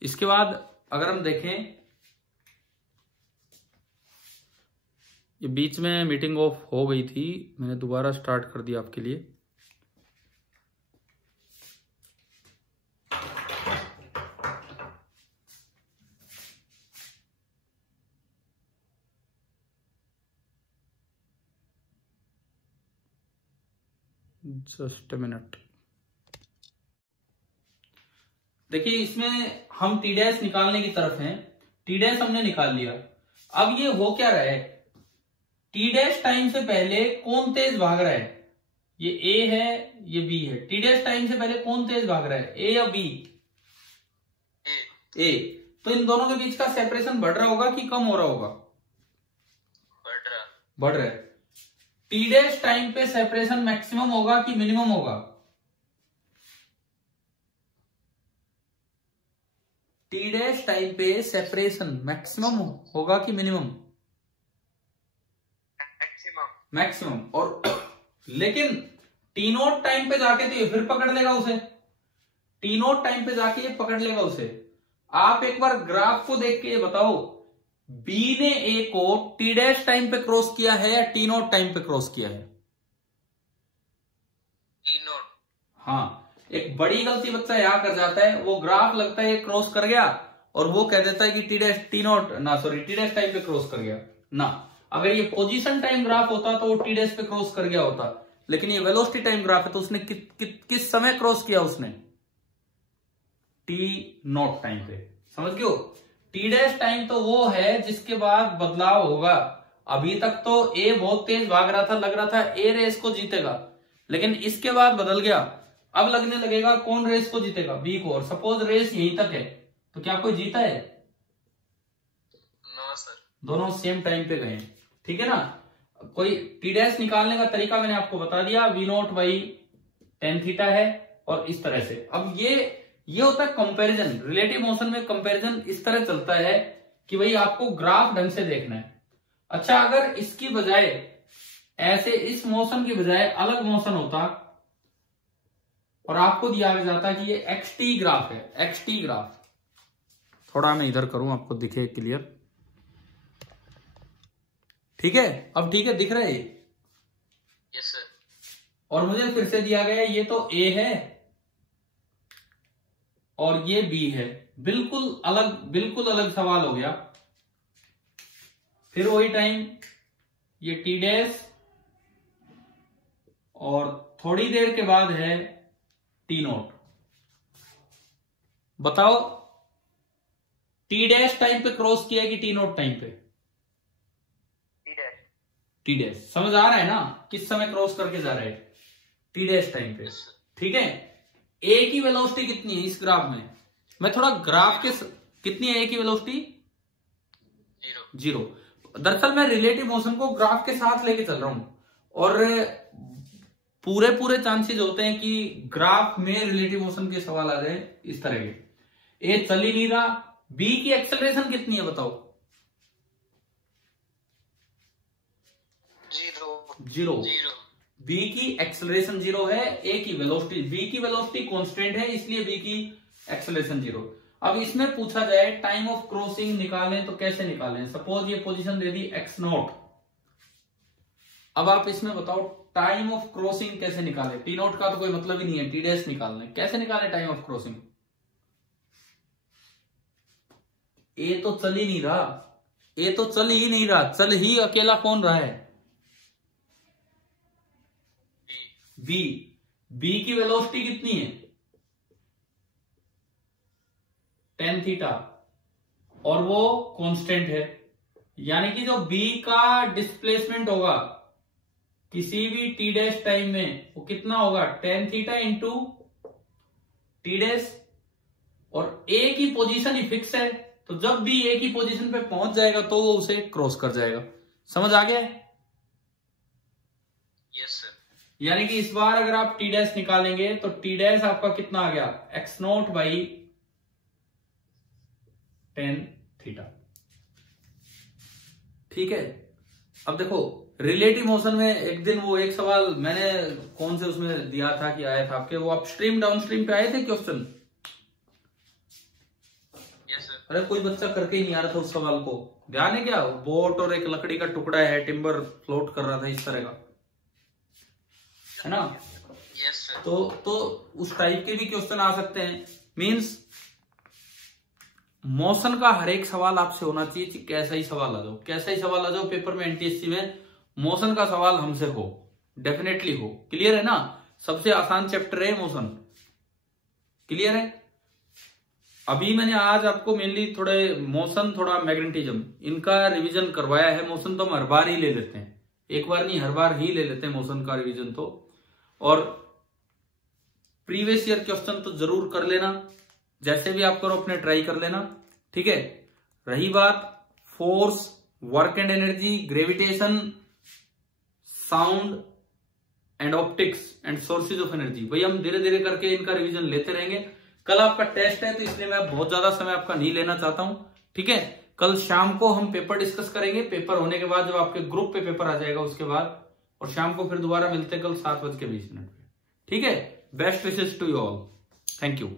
इसके बाद अगर हम देखें, ये बीच में मीटिंग ऑफ हो गई थी, मैंने दोबारा स्टार्ट कर दिया आपके लिए। Just a minute. देखिए इसमें हम टी डैश निकालने की तरफ हैं, टी डैश हमने निकाल लिया। अब ये हो क्या रहा है, टी डैश टाइम से पहले कौन तेज भाग रहा है, ये ए है ये बी है, टी डैश टाइम से पहले कौन तेज भाग रहा है, ए या बी, ए। तो इन दोनों के बीच का सेपरेशन बढ़ रहा होगा कि कम हो रहा होगा, बढ़ रहा है। टी डैश टाइम पे सेपरेशन मैक्सिमम होगा कि मिनिमम होगा, टी डैश टाइम पे सेपरेशन मैक्सिमम होगा कि मिनिमम, मैक्सिमम। और लेकिन टी नोट टाइम पे जाके तो ये फिर पकड़ लेगा उसे, टी नोट टाइम पे जाके ये पकड़ लेगा उसे। आप एक बार ग्राफ को देख के ये बताओ, बी ने ए को टी डैश टाइम पे क्रॉस किया है या टी नोट टाइम पे क्रॉस किया है, नोट। हाँ, एक बड़ी गलती बच्चा यहाँ कर जाता है, वो ग्राफ लगता है क्रॉस कर गया और वो कह देता है कि टी डैश टी नॉट ना सॉरी टी डैश टाइम पे क्रॉस कर गया ना। अगर ये पोजीशन टाइम ग्राफ होता तो वो टी डैश पे क्रॉस कर गया होता, लेकिन ये वेलोसिटी टाइम ग्राफ है तो उसने किस समय क्रॉस किया, उसने टी नॉट टाइम पे। समझ गए? टी डैश टाइम तो वो है जिसके बाद बदलाव होगा। अभी तक तो ए बहुत तेज भाग रहा था, लग रहा था ए रेस को जीतेगा, लेकिन इसके बाद बदल गया, अब लगने लगेगा कौन रेस को जीतेगा, बी को। और सपोज रेस यहीं तक है तो क्या कोई जीता है? No sir. दोनों सेम टाइम पे गए, ठीक है ना। कोई टी डैश निकालने का तरीका मैंने आपको बता दिया, V naught by tan theta है और इस तरह से। अब ये होता है कंपैरिजन। रिलेटिव मोशन में कंपैरिजन इस तरह चलता है कि भाई आपको ग्राफ ढंग से देखना है। अच्छा, अगर इसकी बजाय ऐसे इस मोशन की बजाय अलग मोशन होता और आपको दिया जाता कि ये एक्सटी ग्राफ है, एक्सटी ग्राफ। थोड़ा मैं इधर करूं आपको दिखे क्लियर, ठीक है? अब ठीक है, दिख रहा है? Yes sir. और मुझे फिर से दिया गया ये तो ए है और ये बी है, बिल्कुल अलग सवाल हो गया। फिर वही टाइम ये टी डैश और थोड़ी देर के बाद है टी नॉट। बताओ टी डैश टाइम पे क्रॉस किया है कि टी नॉट टाइम पे? T dash. समझ आ रहा है ना किस समय क्रॉस करके जा रहा है? टी डैश टाइम पे, ठीक है। ए की वेलोसिटी कितनी है इस ग्राफ में? मैं थोड़ा ग्राफ के कितनी है ए की वेलोसिटी? 0। दरअसल मैं रिलेटिव मोशन को ग्राफ के साथ लेके चल रहा हूं और पूरे चांसेस होते हैं कि ग्राफ में रिलेटिव मोशन के सवाल आ जाए इस तरह के। ए चल ही नहीं रहा, बी की एक्सेलरेशन कितनी है बताओ? 0। बी की एक्सेलरेशन 0 है, ए की वेलोसिटी, बी की वेलोसिटी कांस्टेंट है इसलिए बी की एक्सेलरेशन 0। अब इसमें पूछा जाए टाइम ऑफ क्रॉसिंग निकालें तो कैसे निकालें? सपोज ये पोजीशन दे दी x0। अब आप इसमें बताओ टाइम ऑफ क्रॉसिंग कैसे निकालें? टी नॉट का तो कोई मतलब ही नहीं है, टी डैश निकालना है। कैसे निकालें टाइम ऑफ क्रॉसिंग? ए तो चल ही नहीं रहा, चल ही अकेला कौन रहा है? बी की वेलोसिटी कितनी है? टेन थीटा और वो कांस्टेंट है, यानी कि जो बी का डिस्प्लेसमेंट होगा किसी भी टी डैश टाइम में वो कितना होगा? Ten theta into T dash. और ए की पोजीशन ही फिक्स है, तो जब भी ए की पोजीशन पे पहुंच जाएगा तो वो उसे क्रॉस कर जाएगा। समझ आ गया? Yes sir. यानी कि इस बार अगर आप टी डैश निकालेंगे तो टी डैश आपका कितना आ गया? x0 बाई टेन थीटा, ठीक है। अब देखो रिलेटिव मोशन में एक दिन वो एक सवाल मैंने कौन से उसमें दिया था कि आया था आपके, वो अपस्ट्रीम डाउनस्ट्रीम पे आए थे क्वेश्चन? अरे कोई बच्चा करके ही नहीं आ रहा था उस सवाल को, ध्यान है क्या? बोट और एक लकड़ी का टुकड़ा है, टिम्बर फ्लोट कर रहा था इस तरह का, है ना? Yes sir. तो उस टाइप के भी क्वेश्चन आ सकते हैं। मींस मोशन का हर एक सवाल आपसे होना चाहिए कि कैसा ही सवाल आ जाओ पेपर में, एनटीएससी में मोशन का सवाल हमसे हो, डेफिनेटली हो। क्लियर है ना? सबसे आसान चैप्टर है मोशन, क्लियर है? अभी मैंने आज आपको मेनली थोड़े मोशन, थोड़ा मैग्नेटिज्म, इनका रिवीजन करवाया है। मोशन तो हम हर बार ही ले लेते हैं, एक बार नहीं हर बार ही ले लेते हैं मोशन का रिवीजन तो। और प्रीवियस ईयर क्वेश्चन तो जरूर कर लेना, जैसे भी आप करो अपने ट्राई कर लेना, ठीक है। रही बात force, work and energy, gravitation, sound and optics and sources of energy, भाई हम धीरे धीरे करके इनका रिवीजन लेते रहेंगे। कल आपका टेस्ट है तो इसलिए मैं बहुत ज्यादा समय आपका नहीं लेना चाहता हूं, ठीक है। कल शाम को हम पेपर डिस्कस करेंगे, पेपर होने के बाद जब आपके ग्रुप पे पेपर आ जाएगा उसके बाद, और शाम को फिर दोबारा मिलते हैं कल 7:20 पे, ठीक है। Best wishes to you all, thank you.